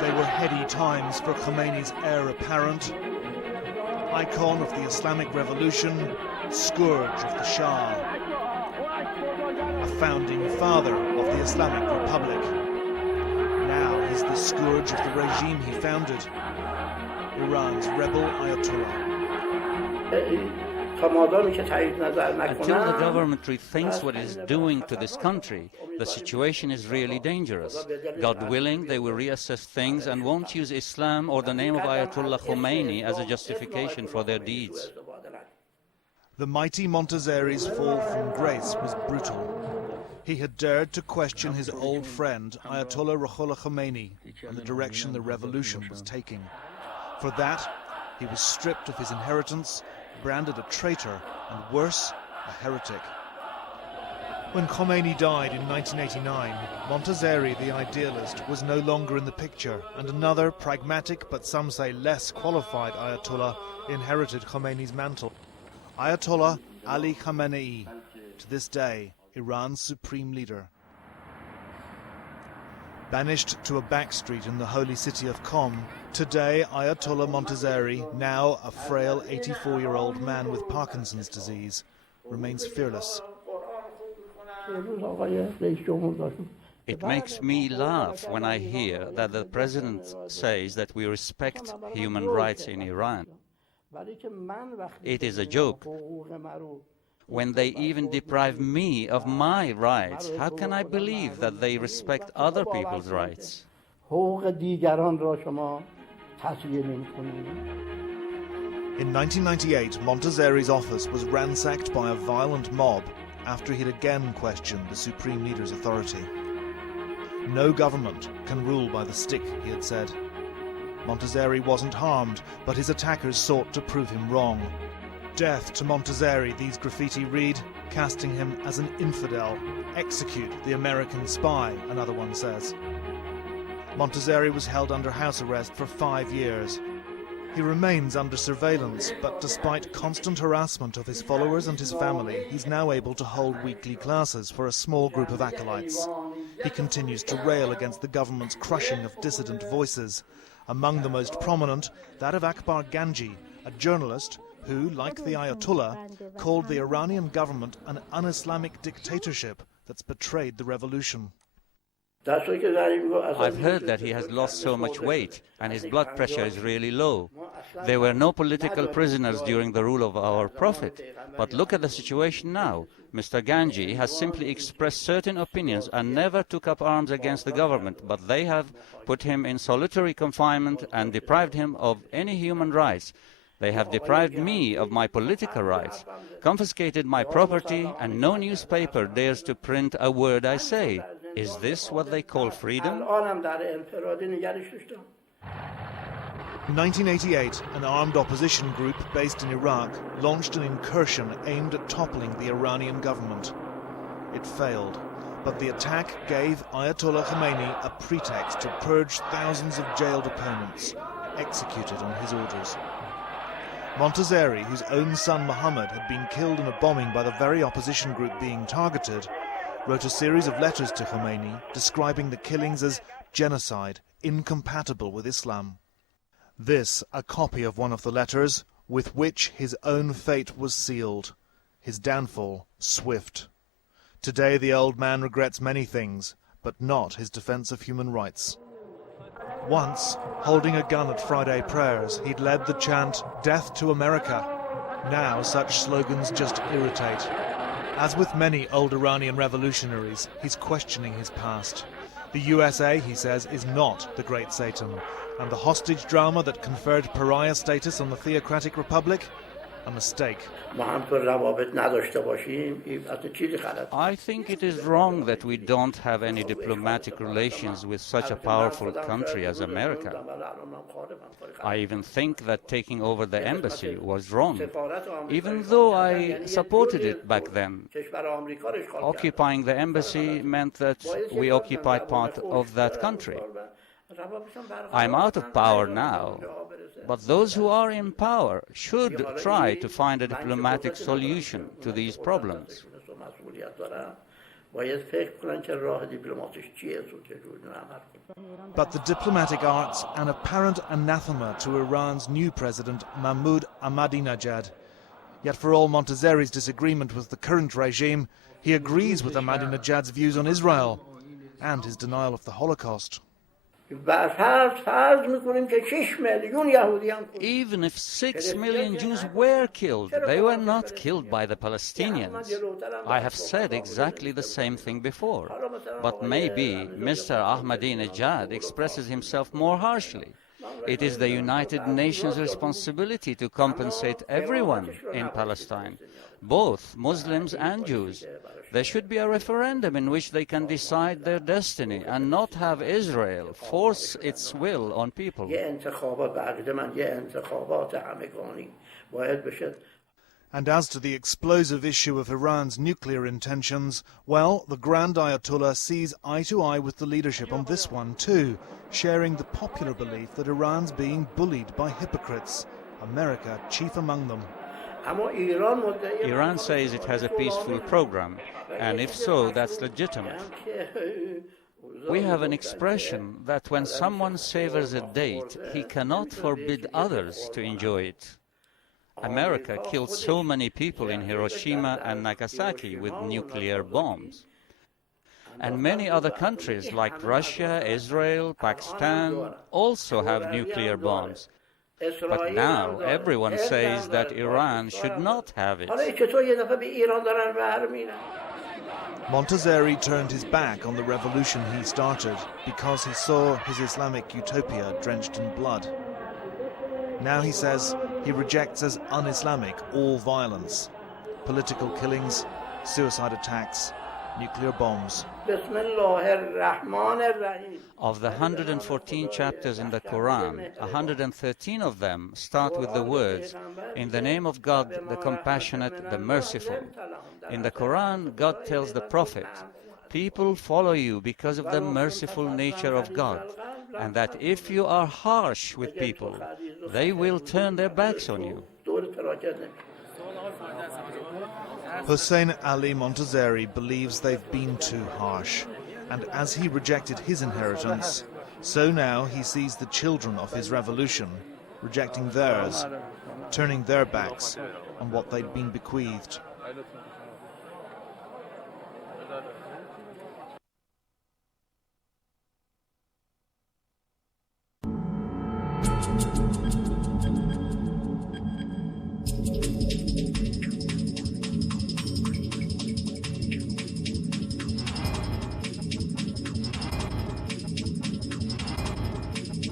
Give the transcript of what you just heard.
They were heady times for Khomeini's heir apparent, icon of the Islamic Revolution, scourge of the Shah, a founding father of the Islamic Republic. Now he's the scourge of the regime he founded, Iran's rebel Ayatollah. Until the government rethinks what it is doing to this country, the situation is really dangerous. God willing, they will reassess things and won't use Islam or the name of Ayatollah Khomeini as a justification for their deeds. The mighty Montazeri's fall from grace was brutal. He had dared to question his old friend Ayatollah Khomeini and the direction the revolution was taking. For that, he was stripped of his inheritance, branded a traitor, and worse, a heretic. When Khomeini died in 1989, Montazeri, the idealist, was no longer in the picture, and another pragmatic but some say less qualified Ayatollah inherited Khomeini's mantle. Ayatollah Ali Khamenei, to this day, Iran's supreme leader. Banished to a back street in the holy city of Qom, today Ayatollah Montezeri, now a frail 84-year-old man with Parkinson's disease, remains fearless. It makes me laugh when I hear that the president says that we respect human rights in Iran. It is a joke. When they even deprive me of my rights, how can I believe that they respect other people's rights? In 1998, Montazeri's office was ransacked by a violent mob after he'd again questioned the supreme leader's authority. No government can rule by the stick, he had said. Montazeri wasn't harmed, but his attackers sought to prove him wrong. Death to Montazeri, these graffiti read, casting him as an infidel. Execute the American spy, another one says. Montazeri was held under house arrest for 5 years. He remains under surveillance, but despite constant harassment of his followers and his family, he's now able to hold weekly classes for a small group of acolytes. He continues to rail against the government's crushing of dissident voices. Among the most prominent, that of Akbar Ganji, a journalist who, like the Ayatollah, called the Iranian government an un-Islamic dictatorship that's betrayed the revolution. I've heard that he has lost so much weight and his blood pressure is really low. There were no political prisoners during the rule of our Prophet. But look at the situation now. Mr. Ganji has simply expressed certain opinions and never took up arms against the government, but they have put him in solitary confinement and deprived him of any human rights. They have deprived me of my political rights, confiscated my property, and no newspaper dares to print a word I say. Is this what they call freedom? In 1988, an armed opposition group based in Iraq launched an incursion aimed at toppling the Iranian government. It failed, but the attack gave Ayatollah Khamenei a pretext to purge thousands of jailed opponents, executed on his orders. Montazeri, whose own son Muhammad had been killed in a bombing by the very opposition group being targeted, wrote a series of letters to Khomeini describing the killings as genocide, incompatible with Islam. This, a copy of one of the letters with which his own fate was sealed, his downfall swift. Today the old man regrets many things, but not his defense of human rights. Once, holding a gun at Friday prayers, he'd led the chant, "Death to America." Now such slogans just irritate. As with many old Iranian revolutionaries, he's questioning his past. The USA, he says, is not the Great Satan, and the hostage drama that conferred pariah status on the theocratic republic, a mistake. I think it is wrong that we don't have any diplomatic relations with such a powerful country as America. I even think that taking over the embassy was wrong, even though I supported it back then. Occupying the embassy meant that we occupied part of that country. I'm out of power now, but those who are in power should try to find a diplomatic solution to these problems. But the diplomatic art's an apparent anathema to Iran's new president, Mahmoud Ahmadinejad. Yet for all Montazeri's disagreement with the current regime, he agrees with Ahmadinejad's views on Israel and his denial of the Holocaust. Even if 6 million Jews were killed, they were not killed by the Palestinians. I have said exactly the same thing before. But maybe Mr. Ahmadinejad expresses himself more harshly. It is the United Nations' responsibility to compensate everyone in Palestine, both Muslims and Jews. There should be a referendum in which they can decide their destiny and not have Israel force its will on people. And as to the explosive issue of Iran's nuclear intentions, well, the Grand Ayatollah sees eye to eye with the leadership on this one too, sharing the popular belief that Iran's being bullied by hypocrites, America chief among them. Iran says it has a peaceful program, and if so, that's legitimate. We have an expression that when someone savors a date, he cannot forbid others to enjoy it. America killed so many people in Hiroshima and Nagasaki with nuclear bombs. And many other countries like Russia, Israel, Pakistan also have nuclear bombs. But now everyone says that Iran should not have it. Montazeri turned his back on the revolution he started because he saw his Islamic utopia drenched in blood. Now he says he rejects as un-Islamic all violence, political killings, suicide attacks, nuclear bombs. Of the 114 chapters in the Quran, 113 of them start with the words, "In the name of God, the compassionate, the merciful." In the Quran, God tells the Prophet, "People follow you because of the merciful nature of God, and that if you are harsh with people, they will turn their backs on you." Hussein Ali Montazeri believes they've been too harsh, and as he rejected his inheritance, so now he sees the children of his revolution rejecting theirs, turning their backs on what they'd been bequeathed.